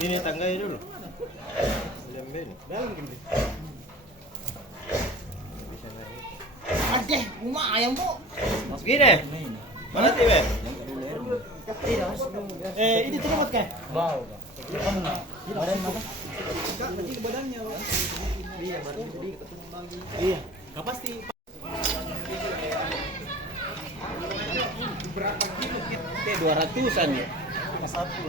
Ini tangganya dulu. Lembe nih. Dalam gini. Bisa naik. Adeh, rumah ayam bu. Gini. Mana tiba? Ini terima kan? Bau. Badannya. Iya, badan jadi ketemu lagi. Iya. Enggak pasti. Berapa kilo? 200-an ya. Satu.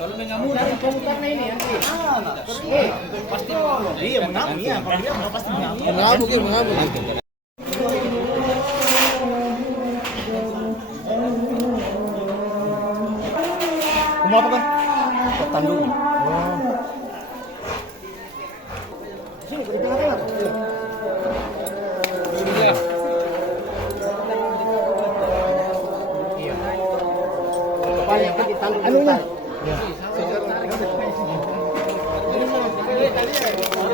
Kalau mengamuk dari komputernya ini ya. Pasti iya mengamuk ya. Kalau dia pasti mengamuk. Mengamuk ya, mengamuk. Kamu apa kan? Tanduk. Sini, di tengah-tengah. Iya. Kepala yang penting tanduk. Anunya.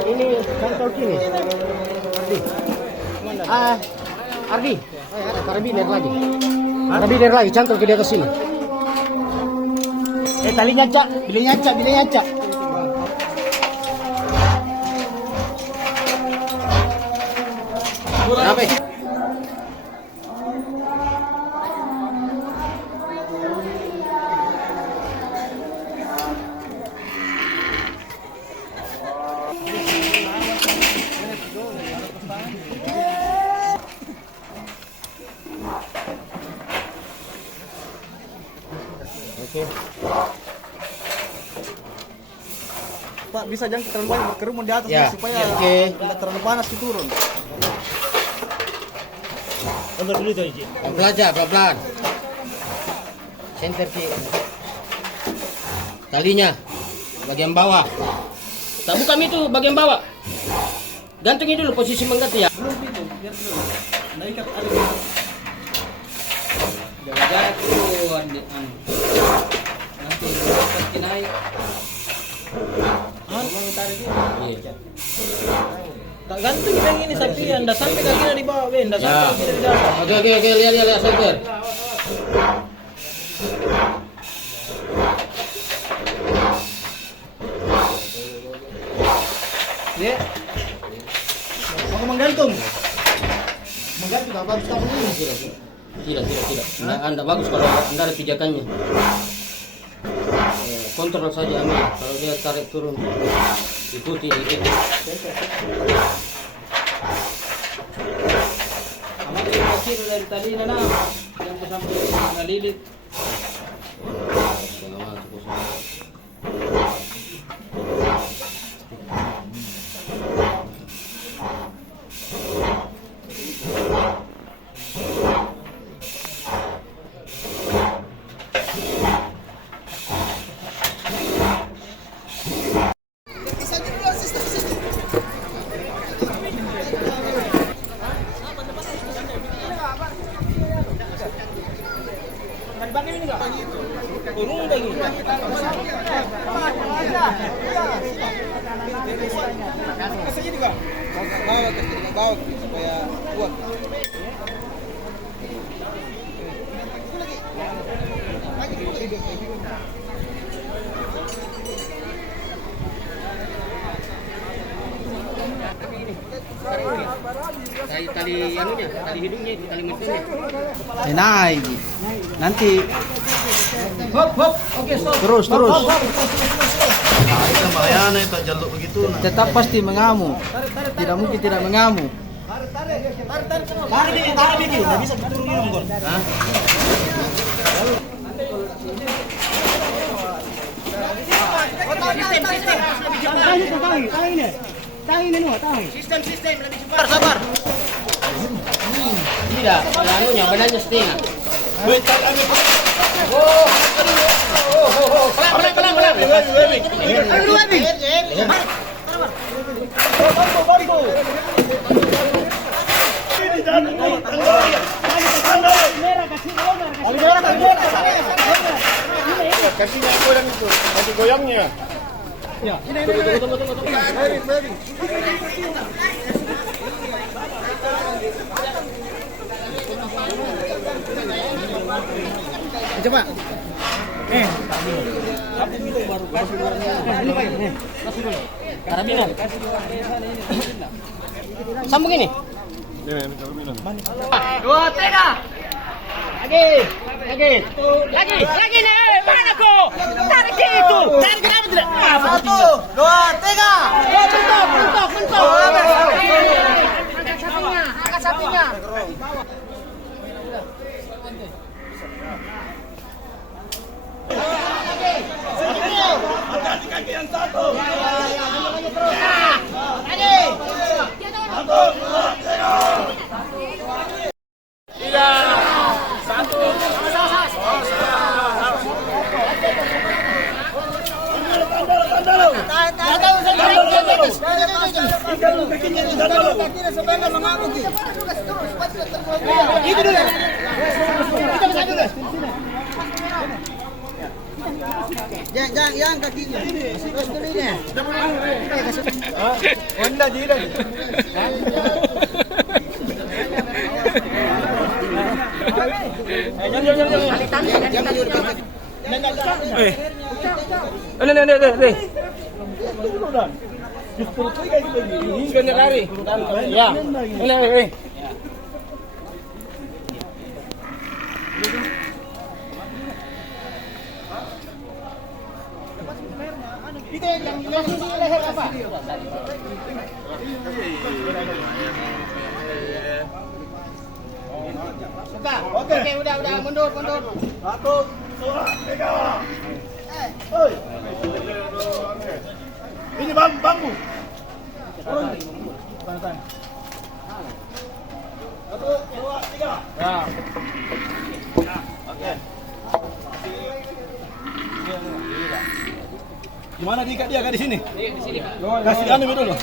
Ini kantor kini. Ardi. Karabiner lagi. Karabiner lagi, cantol ke dia ke sini. Tali ngaca, bila ngaca. Kenapa? Oke. Pak, bisa jangan terlalu banyak berkerumun di atas Ya, supaya oke. tidak terlalu panas di turun. Untuk dulu tuh, Iji. Pelan aja, pelan-pelan. Center kiri. Talinya bagian bawah. Tak buka itu bagian bawah. Gantungin dulu posisi mengganti ya. Belum itu, biar dulu. Nah, ikat ada. Jaga tuh, nanti pasti naik. Iya. Tak gantung yang ini sapi anda sampai kakinya di bawah, anda sampai Ya. kakinya di atas. Oke, lihat center. Ya. Mau menggantung. Menggantung tak bagus kamu ini. Tidak. Anda bagus kalau Anda ada pijakannya. Kontrol saja ambil. Kalau dia tarik turun, ikuti. Amat kecil dari tadi Nana, yang sampai ngalilit. Turun lagi. Kasih juga. Bawa supaya kuat. Tali anunya, tali hidungnya, tali mesinnya. Naik. Nanti hop. Oke, stop. Terus. Nah, itu bahayanya itu jalur begitu. Tetap pasti mengamuk. Tidak mungkin tidak mengamuk. Tarik dikit. Enggak bisa turun minum, Gon. Hah? Sistem lebih cepat. Sabar. Tidak, anunya benarnya setengah. Pelan. Kasihnya goyang itu, kasih goyangnya. Coba. Karabiner. Sambung ini. Dua, tiga. Lagi nih, mana kau? Tarik itu. Tarik kenapa tidak? Satu, dua, tiga. Mentok. Angkat sapinya. Yang kakinya. Terus dulu ini. Honda jiran. Ini lari. Ya. Ini. Itu yang langsung di leher apa? Sudah. Oke, udah mundur. Satu, dua, tiga. Oi. Ini bambu. Satu, dua, tiga. Ya. Oke. Gimana diikat dia? Di sini. Di sini. Kasih anu dulu.